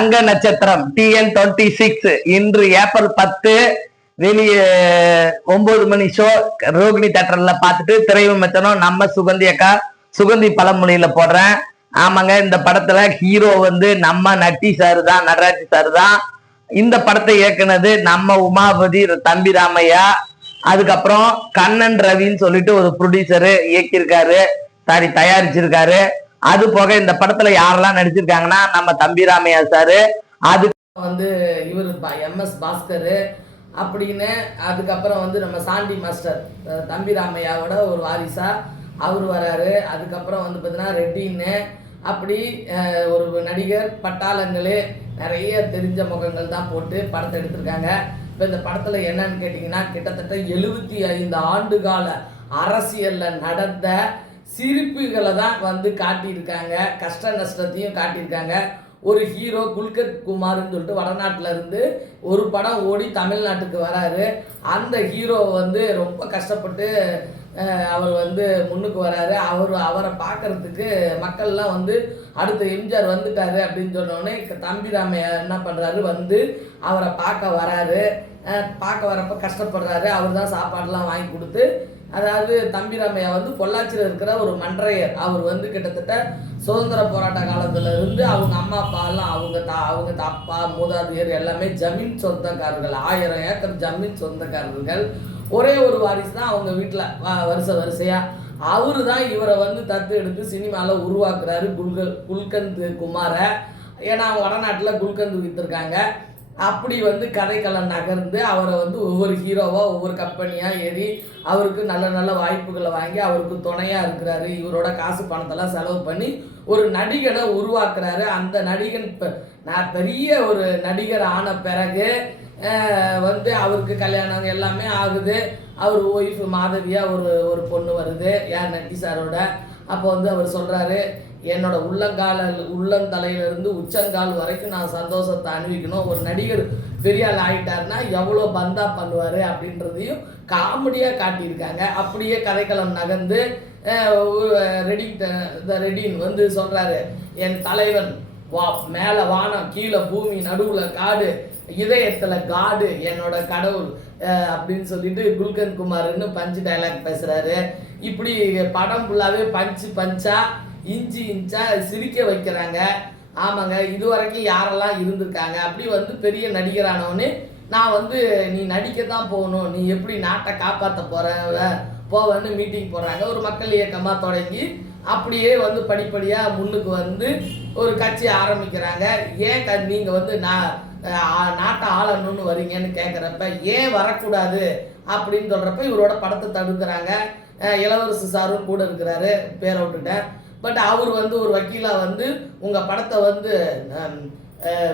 தங்க நட்சத்திரம் TN26 இன்று ஏப்ரல் 10 வெளியே 9 மணி ஷோ ரோகிணி தேட்டர்ல பார்த்துட்டு திரைவு மெத்தனும் நம்ம சுகந்தி அக்கா சுகந்தி பழமொழியில போடுறேன். ஆமாங்க, இந்த படத்துல ஹீரோ நம்ம நட்டி சாரு தான், நடராஜி சாரு தான். இந்த படத்தை இயக்குனது நம்ம உமாபதி தம்பி ராமையா. அதுக்கப்புறம் கண்ணன் ரவின்னு சொல்லிட்டு ஒரு ப்ரொடியூசரு இயக்கியிருக்காரு, தயாரிச்சிருக்காரு. அது போக இந்த படத்துல யாரெல்லாம் நடிச்சிருக்காங்கன்னா நம்ம தம்பி ராமையா சாரு, அது இவர் MS பாஸ்கர் அப்படின்னு, அதுக்கப்புறம் நம்ம சாண்டி மாஸ்டர் தம்பி ராமையாவோட ஒரு வாரிசா அவர் வராரு. அதுக்கப்புறம் பார்த்தீங்கன்னா ரெட்டின்னு, அப்படி ஒரு நடிகர் பட்டாளங்களே நிறைய தெரிஞ்ச முகங்கள் தான் போட்டு படத்தை எடுத்திருக்காங்க. இப்போ இந்த படத்தில் என்னன்னு கேட்டிங்கன்னா, கிட்டத்தட்ட 75 ஆண்டுகால அரசியலில் நடந்த சிரிப்புகளை தான் காட்டியிருக்காங்க, கஷ்ட நஷ்டத்தையும் காட்டியிருக்காங்க. ஒரு ஹீரோ குல்கத் குமார்னு சொல்லிட்டு வடநாட்டில் இருந்து ஒரு படம் ஓடி தமிழ்நாட்டுக்கு வராரு. அந்த ஹீரோ ரொம்ப கஷ்டப்பட்டு அவர் முன்னுக்கு வராரு. அவரை பார்க்கறதுக்கு மக்கள்லாம் அடுத்த எம்ஜிஆர் வந்துட்டாரு அப்படின்னு சொன்னோடனே தம்பி ராமையா என்ன பண்ணுறாரு, அவரை பார்க்க வராரு. பார்க்க வரப்போ கஷ்டப்படுறாரு. அவர் தான் சாப்பாடெலாம் வாங்கி கொடுத்து, அதாவது தம்பி ராமையா பொள்ளாச்சியில் இருக்கிற ஒரு மன்றையர். அவர் கிட்டத்தட்ட சுதந்திர போராட்ட காலத்துல இருந்து அவங்க அம்மா அப்பா எல்லாம் அவங்க அப்பா மூதாதையர் எல்லாமே ஜமீன் சொந்தக்காரர்கள், 1000 ஏக்கர் ஜமீன் சொந்தக்காரர்கள். ஒரே ஒரு வாரிசு தான் அவங்க வீட்டில் வரிசையா. அவரு தான் இவரை தத்து எடுத்து சினிமாவில் உருவாக்குறாரு, குல்கந்த் குமாரை. ஏன்னா அவங்க வடநாட்டில் குல்கந்த் விற்றுருக்காங்க. அப்படி கதைக்களம் நகர்ந்து அவரை ஒவ்வொரு ஹீரோவா ஒவ்வொரு கம்பெனியாக ஏறி அவருக்கு நல்ல நல்ல வாய்ப்புகளை வாங்கி அவருக்கு துணையாக இருக்கிறாரு. இவரோட காசு பணத்தெல்லாம் செலவு பண்ணி ஒரு நடிகனை உருவாக்குறாரு. அந்த நடிகன் நான் பெரிய ஒரு நடிகர் ஆன பிறகு அவருக்கு கல்யாணம் எல்லாமே ஆகுது. அவர் ஒய்ஃப் மாதவியா ஒரு பொண்ணு வருது, யார் நட்டி சாரோட. அப்போ அவர் சொல்கிறாரு, என்னோட உள்ளந்தலையிலிருந்து உச்சங்கால் வரைக்கும் நான் சந்தோஷத்தை அனுபவிக்கணும். ஒரு நடிகர் பெரிய ஆள் ஆகிட்டாருன்னா எவ்வளோ பந்தா பண்ணுவார் அப்படின்றதையும் காமெடியாக காட்டியிருக்காங்க. அப்படியே கதைக்களம் நகர்ந்து ரெடின் சொல்கிறாரு, என் தலைவன் மேலே வானம், கீழே பூமி, நடுவில் காடு, இதயத்தில் காடு என்னோட கடவுள் அப்படின்னு சொல்லிட்டு குல்கந்த் குமார்னு பஞ்சு டைலாக் பேசுகிறாரு. இப்படி படம் ஃபுல்லாகவே பஞ்சா இன்ச்சு இன்ச்சா சிரிக்க வைக்கிறாங்க. ஆமாங்க, இதுவரைக்கும் யாரெல்லாம் இருந்திருக்காங்க. அப்படி பெரிய நடிகரானவனே நான் நீ நடிக்கத்தான் போகணும், நீ எப்படி நாட்டை காப்பாற்ற போவேன்னு மீட்டிங் போடுறாங்க. ஒரு மக்கள் இயக்கமாக தொடங்கி அப்படியே படிப்படியாக முன்னுக்கு ஒரு கட்சி ஆரம்பிக்கிறாங்க. ஏன் நீங்கள் நாட்டை ஆளணும்னு வரீங்கன்னு கேட்குறப்ப ஏன் வரக்கூடாது அப்படின்னு சொல்கிறப்ப இவரோட படத்தை தடுக்கிறாங்க. இளவரசு சாரும் கூட இருக்கிறாரு, பேரை விட்டுட்டேன். பட் அவர் ஒரு வக்கீலாக உங்கள் படத்தை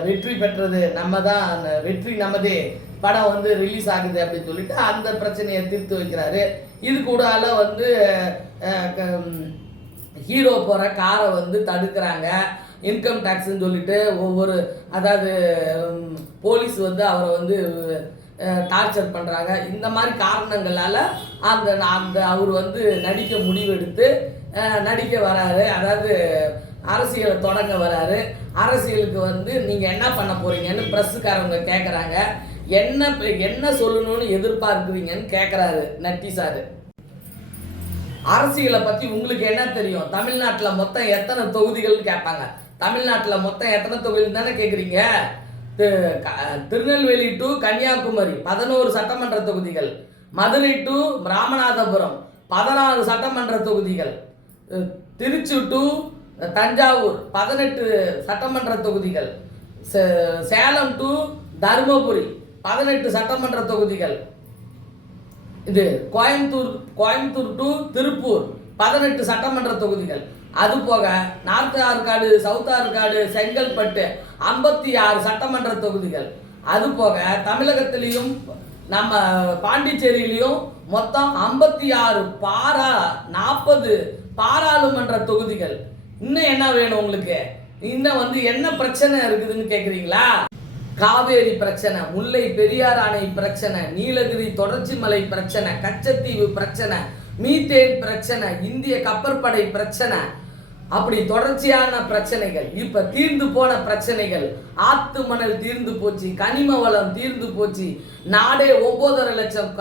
வெற்றி பெற்றது நம்ம தான், வெற்றி நமதே, படம் ரிலீஸ் ஆகுது அப்படின்னு சொல்லிட்டு அந்த பிரச்சனையை தீர்த்து வைக்கிறாரு. இது கூடால ஹீரோ போகிற காரை தடுக்கிறாங்க. இன்கம் டேக்ஸ்ன்னு சொல்லிட்டு ஒவ்வொரு, அதாவது போலீஸ் அவரை டார்ச்சர் பண்ணுறாங்க. இந்த மாதிரி காரணங்களால் அவர் நடிக்க முடிவெடுத்து நடிக்க வராரு. அதாவது அரசியலை தொடங்க வராரு. அரசியலுக்கு நீங்கள் என்ன பண்ண போகிறீங்கன்னு ப்ரெஸ்ஸுக்காரவங்க கேட்குறாங்க. என்ன சொல்லணும்னு எதிர்பார்க்குறீங்கன்னு கேட்குறாரு நட்டி சாரு. அரசியலை பற்றி உங்களுக்கு என்ன தெரியும், தமிழ்நாட்டில் மொத்தம் எத்தனை தொகுதிகள்னு கேட்பாங்க. தமிழ்நாட்டில் மொத்தம் எத்தனை தொகுதிகள் தானே கேட்குறீங்க. திருநெல்வேலி டு கன்னியாகுமரி 11 சட்டமன்ற தொகுதிகள், மதுரை டு ராமநாதபுரம் 16 சட்டமன்ற தொகுதிகள், திருச்சி டு தஞ்சாவூர் 18 சட்டமன்ற தொகுதிகள், சேலம் டு தருமபுரி 18 சட்டமன்ற தொகுதிகள், இது கோயம்புத்தூர் டு திருப்பூர் 18 சட்டமன்ற தொகுதிகள். அது போக நார்த் ஆற்காடு, சவுத் ஆற்காடு, செங்கல்பட்டு 56 சட்டமன்ற தொகுதிகள். அது போக தமிழகத்திலையும் நம்ம பாண்டிச்சேரியிலையும் மொத்தம் 56 40 பாராளுமன்ற தொகுதிகள். இன்னும் என்ன வேணும் உங்களுக்கு? இன்னும் என்ன பிரச்சனை இருக்குதுன்னு கேட்குறீங்களா? காவேரி பிரச்சனை, முல்லை பெரியார் அணை பிரச்சனை, நீலகிரி தொடர்ச்சி மலை பிரச்சனை, கச்சத்தீவு பிரச்சனை, மீத்தேன் பிரச்சனை, இந்திய கப்பற்படை பிரச்சனை, அப்படி தொடர்ச்சியான பிரச்சனைகள். இப்ப தீர்ந்து போன பிரச்சனைகள், ஆத்து மணல் தீர்ந்து போச்சு, கனிம வளம் தீர்ந்து போச்சு, நாடே 9.5 லட்சம்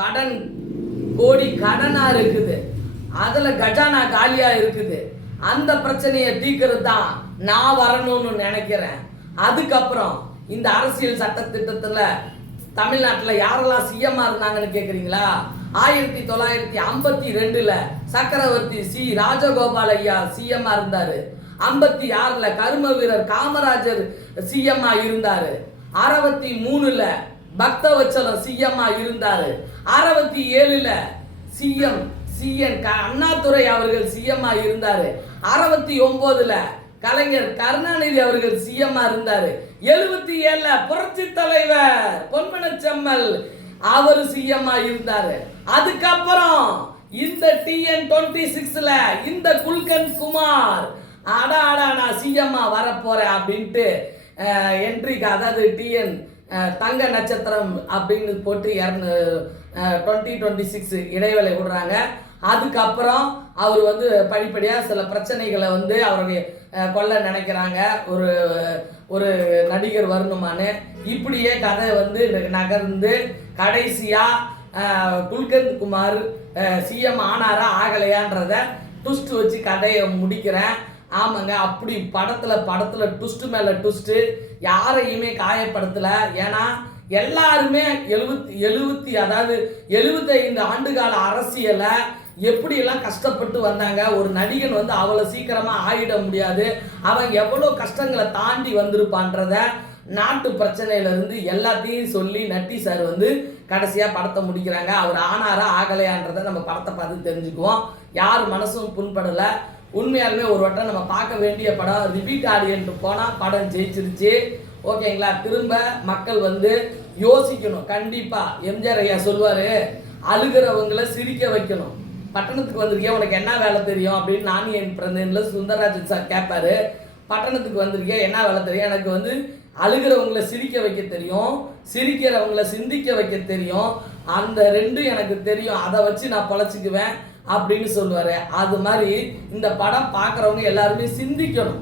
கோடி கடனா இருக்குது, அதுல கஜானா காலியா இருக்குது. அந்த பிரச்சனையை தீர்க்கிறது தான் நான் வரணும்னு நினைக்கிறேன். அதுக்கப்புறம் இந்த அரசியல் சட்ட திட்டத்துல தமிழ்நாட்டில் யாரெல்லாம் சிஎம்மா இருந்தாங்கன்னு கேட்குறீங்களா? 1952ல் சக்கரவர்த்தி சி ராஜகோபால் ஐயா சிஎம்மா இருந்தாரு. 56ல் கரும வீரர் காமராஜர் சிஎம்மா இருந்தாரு. 63ல் பக்தவச்சலம் சிஎம்மா இருந்தாரு. 67ல் சிஎன் அண்ணாதுரை அவர்கள் சிஎம்மா இருந்தாரு. 69ல் கலைஞர் கருணாநிதி அவர்கள் சிஎம்மா இருந்தாரு. 77ல் புரட்சி தலைவர் பொன்மனச்செம்மல் அவர் சிஎம்மா இருந்தாரு. அதுக்கப்புறம் இந்த TN26ல இந்த குல்கன் குமார் நான் சிஎம்மா வரப்போறேன் அப்படின்ட்டு என்ட்ரிக்கு, அதாவது TN தங்க நட்சத்திரம் அப்படின்னு போட்டு 2026 இடைவேளை விடுறாங்க. அதுக்கப்புறம் அவர் வந்து படிப்படியாக சில பிரச்சனைகளை வந்து அவருடைய கொல்ல நினைக்கிறாங்க, ஒரு நடிகர் வரணுமான்னு. இப்படியே கதை வந்து நகர்ந்து கடைசியாக குல்கந்த் குமார் சிஎம் ஆனாரா ஆகலையான்றத ட்விஸ்ட் வச்சு கதையை முடிக்கிறேன். ஆமாங்க, அப்படி படத்துல ட்விஸ்ட் மேல ட்விஸ்ட், யாரையுமே காயப்படுத்தல. ஏன்னா எல்லாருமே 75 ஆண்டுகால அரசியலை எப்படியெல்லாம் கஷ்டப்பட்டு வந்தாங்க. ஒரு நடிகன் வந்து அவ்வளோ சீக்கிரமா ஆயிட முடியாது. அவன் எவ்வளோ கஷ்டங்களை தாண்டி வந்திருப்பான்றத, நாட்டு பிரச்சனையில இருந்து எல்லாத்தையும் சொல்லி நட்டி சார் வந்து கடைசியா படத்தை முடிக்கிறாங்க. அவர் ஆனாரா ஆகலையான்றதை நம்ம படத்தை பார்த்து தெரிஞ்சுக்குவோம். யார் மனசும் புண்படல. உண்மையாலுமே ஒரு வட்டம் நம்ம பார்க்க வேண்டிய படம். ரிப்பீட் ஆடியன்ட்டு போனால் படம் ஜெயிச்சிருச்சு. ஓகேங்களா? திரும்ப மக்கள் வந்து யோசிக்கணும். கண்டிப்பா எம்ஜிஆர் ஐயா சொல்வாரு, அழுகிறவங்களை சிரிக்க வைக்கணும். பட்டணத்துக்கு வந்திருக்கேன், உனக்கு என்ன வேலை தெரியும் அப்படின்னு நான் என் பிரந்தேன்ல சுந்தரராஜன் சார் கேட்பாரு. பட்டணத்துக்கு வந்திருக்கேன், என்ன வேலை தெரியும்? எனக்கு வந்து அழுகிறவங்களை சிரிக்க வைக்க தெரியும், சிரிக்கிறவங்களை சிந்திக்க வைக்க தெரியும், அந்த ரெண்டும் எனக்கு தெரியும், அதை வச்சு நான் பழச்சிக்குவேன் அப்படின்னு சொல்லுவாரு. அது மாதிரி இந்த படம் பார்க்குறவங்க எல்லாருமே சிந்திக்கணும்.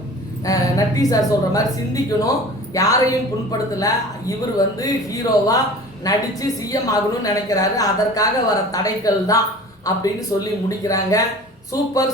நட்டி சார் சொல்ற மாதிரி சிந்திக்கணும். யாரையும் புண்படுத்தல. இவர் வந்து ஹீரோவா நடிச்சு சிஎம் ஆகணும்னு நினைக்கிறாரு. அதற்காக வர தடைகள் தான் அப்படின்னு சொல்லி முடிக்கிறாங்க. சூப்பர்.